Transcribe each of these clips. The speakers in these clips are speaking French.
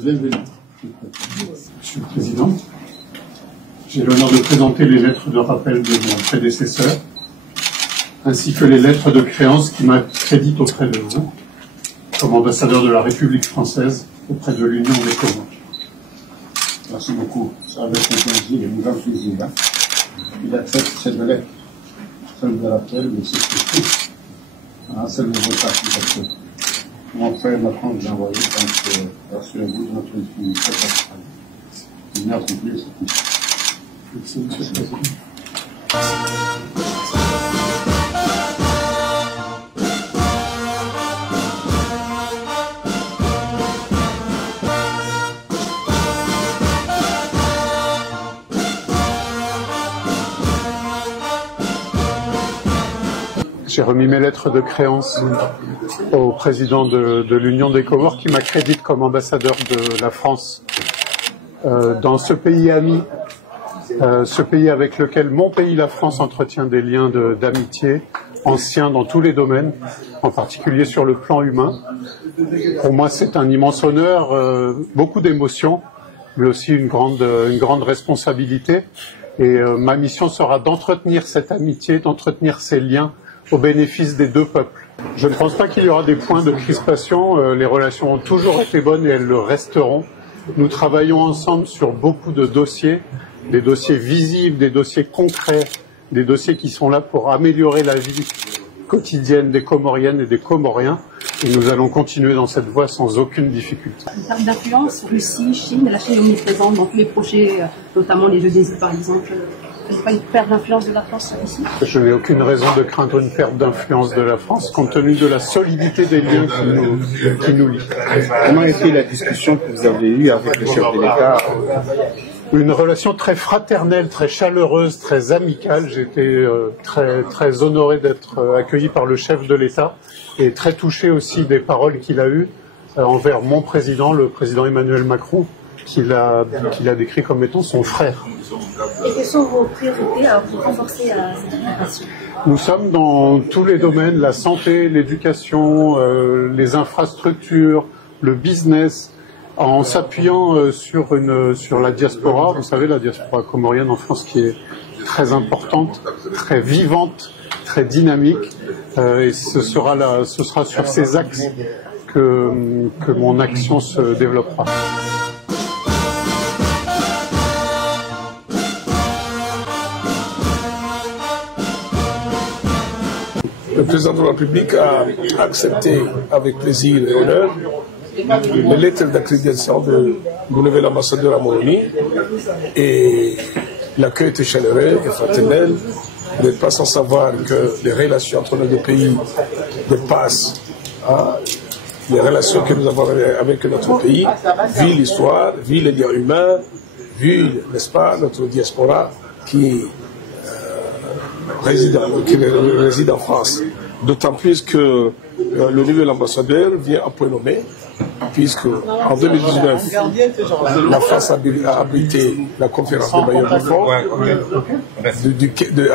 Bienvenue. Monsieur le Président, j'ai l'honneur de présenter les lettres de rappel de mon prédécesseur, ainsi que les lettres de créance qui m'accréditent auprès de vous, comme ambassadeur de la République française auprès de l'Union des Comores. Merci beaucoup. C'est avec un plaisir et un grand plaisir. Il accepte cette lettre, celle de laquelle il s'explique, celle de votre application. Mon frère Macron vous a envoyé, donc rassurez-vous de notre utilité. Il a accompli cette mission. Merci, Monsieur le Président. J'ai remis mes lettres de créance au président de l'Union des Comores qui m'accrédite comme ambassadeur de la France dans ce pays ami, ce pays avec lequel mon pays, la France, entretient des liens d'amitié anciens dans tous les domaines, en particulier sur le plan humain. Pour moi, c'est un immense honneur, beaucoup d'émotions, mais aussi une grande responsabilité. Et ma mission sera d'entretenir cette amitié, d'entretenir ces liens au bénéfice des deux peuples. Je ne pense pas qu'il y aura des points de crispation. Les relations ont toujours été bonnes et elles le resteront. Nous travaillons ensemble sur beaucoup de dossiers, des dossiers visibles, des dossiers concrets, des dossiers qui sont là pour améliorer la vie quotidienne des Comoriennes et des Comoriens. Et nous allons continuer dans cette voie sans aucune difficulté. En termes d'influence, Russie, Chine, la Chine est omniprésente dans tous les projets, notamment les Jeux des îles par exemple. Ce n'est pas une perte d'influence de la France ici? Je n'ai aucune raison de craindre une perte d'influence de la France, compte tenu de la solidité des liens qui nous lient. Comment était la discussion que vous avez eue avec le chef de l'État? Une relation très fraternelle, très chaleureuse, très amicale. J'étais très honoré d'être accueilli par le chef de l'État et très touché aussi des paroles qu'il a eues envers mon président, le président Emmanuel Macron, qu'il a décrit comme étant son frère. Et quelles sont vos priorités pour renforcer cette relation? Nous sommes dans tous les domaines, la santé, l'éducation, les infrastructures, le business, en s'appuyant sur la diaspora. Vous savez, la diaspora comorienne en France qui est très importante, très vivante, très dynamique. Et ce sera sur ces axes que mon action se développera. Le président de la République a accepté avec plaisir et honneur les lettres d'accréditation du nouvel ambassadeur à Moroni et l'accueil était chaleureux et fraternel. Vous n'êtes pas sans savoir que les relations entre nos deux pays dépassent les relations que nous avons avec notre pays, vu l'histoire, vu les liens humains, vu, n'est-ce pas, notre diaspora qui réside en France. D'autant plus que le nouvel ambassadeur vient à point nommé, puisque en 2019, la France a abrité la conférence de Bayonne-Lufon,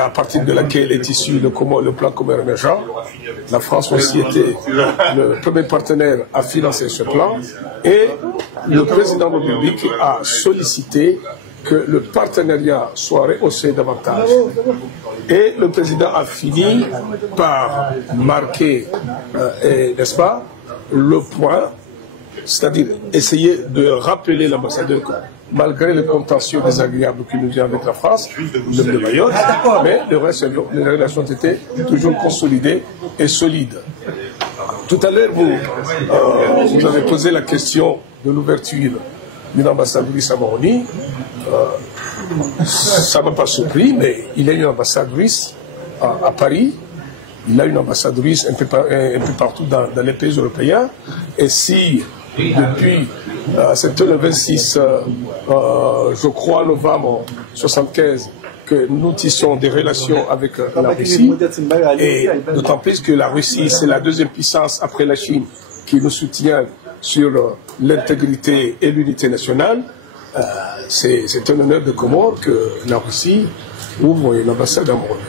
à partir de laquelle est issu le plan commun émergent. La France aussi était le premier partenaire à financer ce plan, et le président de la République a sollicité que le partenariat soit rehaussé davantage. Et le président a fini par marquer, n'est-ce pas, le point, c'est-à-dire essayer de rappeler l'ambassadeur que malgré le contentieux désagréable qui nous vient avec la France, même de Mayotte, mais le reste, les relations étaient toujours consolidées et solides. Tout à l'heure, vous avez posé la question de l'ouverture d'une ambassadrice à Moroni. Ça ne m'a pas surpris, mais il y a une ambassadrice à Paris, il y a une ambassadrice un peu partout dans les pays européens, et si depuis, c'était le 26, je crois, novembre 1975, que nous tissons des relations avec la Russie, et d'autant plus que la Russie, c'est la deuxième puissance après la Chine qui nous soutient sur l'intégrité et l'unité nationale. C'est un honneur de Comores que la Russie ouvre une ambassade à Moroni.